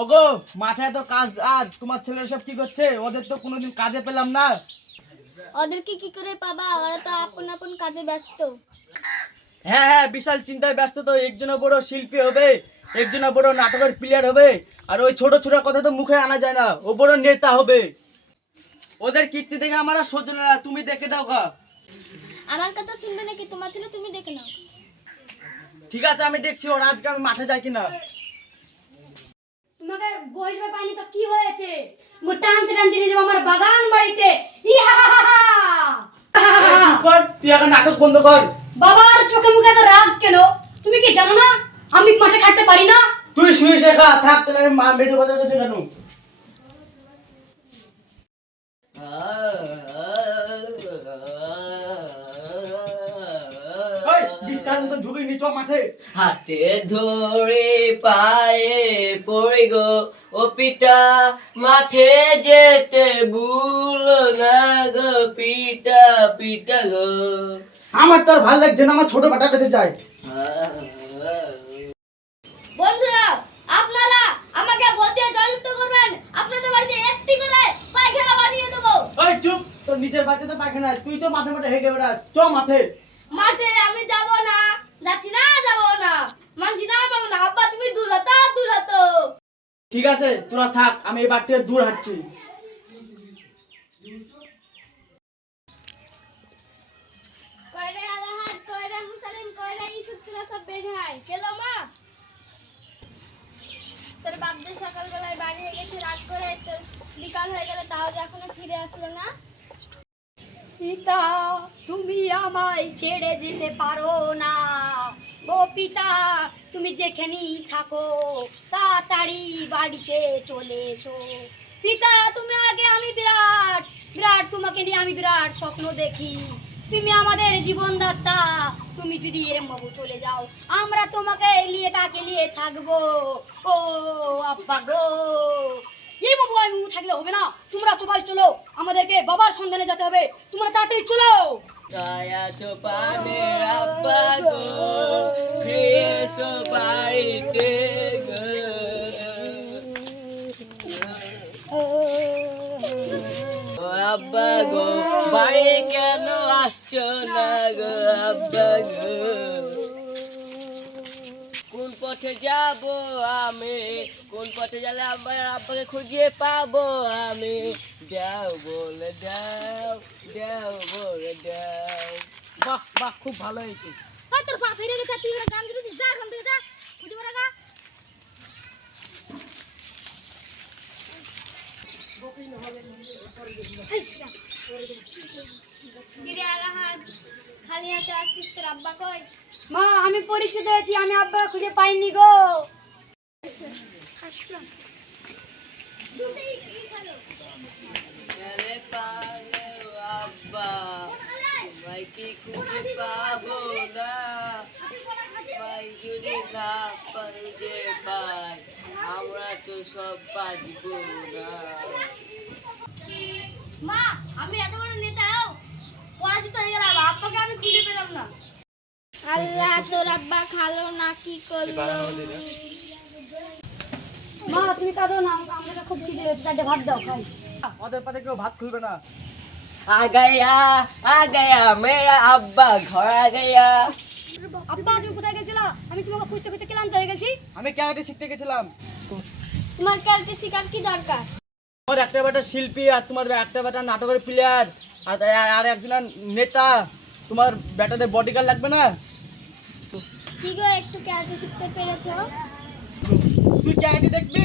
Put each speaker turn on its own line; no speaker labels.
ওগো মাঠে তো কাজ আর তোমার ছেলেরা সব কি করছে ওদের তো কোনোদিন কাজে পেলাম না।
ওদেরকে কি করে পাবা? ওরা তো আপন আপন কাজে ব্যস্ত।
হ্যাঁ হ্যাঁ বিশাল চিন্তায় ব্যস্ত তো। একজনের বড় শিল্পী হবে একজনের বড় নাটকের প্লেয়ার হবে আর ওই ছোট ছোট কথা তো মুখে আনা যায় না। ও বড় নেতা হবে। ওদের কীর্তি দেখে আমার আর সহ্য না। তুমি দেখে দাও গা।
আমার কথা শুনবে নাকি? তোমার ছেলে তুমি দেখে নাও।
ঠিক আছে আমি দেখছি ওর আজকে আমি মাঠে যাই কিনা।
তোমাকে হিসেবে পাইনি তো কি হয়েছে মো টানতে টানতে নিয়ে যাব আমার বাগান বাড়িতে
কর তুই এখন নাটক বন্ধ কর
বাবার চোখে মুখে এত রাগ কেন তুমি কি জানো না আমি মাঠে খাটতে পারি না
তুই শুয়ে শেখা থাক তাহলে আমি মা মেজো বাজার কাছে কেন ওই বিস্কার মতো ঝুঁকি নিচ মাঠে।
হাতে ধরে পায়ে পড়ে গো ও পিতা মাঠে যেতে ভুলো না গো পিতা পিতা গো।
আমার তো আর ভালো লাগছে না আমার ছোট বেটার কাছে যাই।
বন্ধুরা আপনারা আমাকে ভোটে জয়যুক্ত করবেন। আপনাদের বাড়িতে একটি করে পায়খানা বানিয়ে দেবো।
ওই চুপ তোর নিজের বাড়িতে তো পাখি না তুই তো মাঠে মাঠে হেঁটে বেড়াস। চ মাঠে।
মাঠে যাচ্ছি না যাব না। মানছি না মানব না। আব্বা তুমি দূর হতো দূর হতো
ঠিক আছে তোরা থাক আমি এই বাড়ি থেকে দূর হাঁটছি।
কয়রা আলাহাদ কয়রা মুসালিম কয়রা ইসুফ তোরা সব বের হয়। কেলো মা। তোর বাপ যে সকালবেলায় বাড়ি হয়ে গেছে রাত করে তোর বিকাল হয়ে গেল তাও যে এখনও ফিরে আসলো না।
পিতা তুমি আমায় ছেড়ে যেতে পারো না। ও পিতা, তুমি যেখানেই থাকো, তাড়াতাড়ি বাড়িতে চলে এসো। পিতা, তুমি আগে আমি বিরাট বিরাট তোমাকে নিয়ে আমি বিরাট স্বপ্ন দেখি। তুমি আমাদের জীবনদাতা, তুমি যদি এরম বাবু চলে যাও, আমরা তোমাকে নিয়ে কাকে নিয়ে থাকব? ও আব্বা গো থাকলে হবে না। তোমরা সবাই চলো, আমাদেরকে বাবার সন্ধানে যেতে হবে। তোমরা তাড়াতাড়ি চলো।
ছায়া চোপানে আব্বা গো এসো বাড়িতে গো। আব্বা গো, বাড়ি কেন আসছো না গো, আব্বা গো? পথে যাব আমি? কোন পথে গেলে আমার আব্বাকে খুঁজে পাবো আমি? দাও বলে দাও দাও বলে দাও।
বাহ বাহ, খুব ভালো হয়েছে।
হয় তোর বাপ গেছে, তুই গান যা গা দিদি আলাহাদ খালি হাতে আসছিস তোর আব্বা কই?
মা আমি পরিচিত হয়েছি আমি আব্বা খুঁজে পাইনি গো।
আব্বা ভাই কি খুঁজে পাবো না? ভাই যদি না পাই যে পাই আমরা তো সব বাজবো না।
মা আমি এত বড় নেতা হও পরাজিত হয়ে গেলাম আপাকে আমি খুঁজে পেলাম না। আল্লাহ তোর আব্বা খালো না কি করল?
মা তুমি কাঁদো না আমরা খুব খিদে পেয়েছে চারটে ভাত দাও খাই।
ওদের পাতে কেউ ভাত খুলবে না।
আ গয়া আ গয়া মেরা আব্বা ঘর আ গয়া।
আব্বা তুমি কোথায় গেছিলা? আমি তোমাকে খুঁজতে খুঁজতে ক্লান্ত হয়ে গেছি।
আমি ক্যারেটে শিখতে গেছিলাম।
তোমার ক্যারেটে শেখার কি দরকার?
তোমার একটা বেটা শিল্পী আর তোমার একটা বেটা নাটকের প্লেয়ার আর আর একজন নেতা। তোমার বেটাদের বডিগার্ড লাগবে না?
কি গো একটু ক্যালকে শিখতে পেরেছ?
তুই ক্যারাটে দেখবি?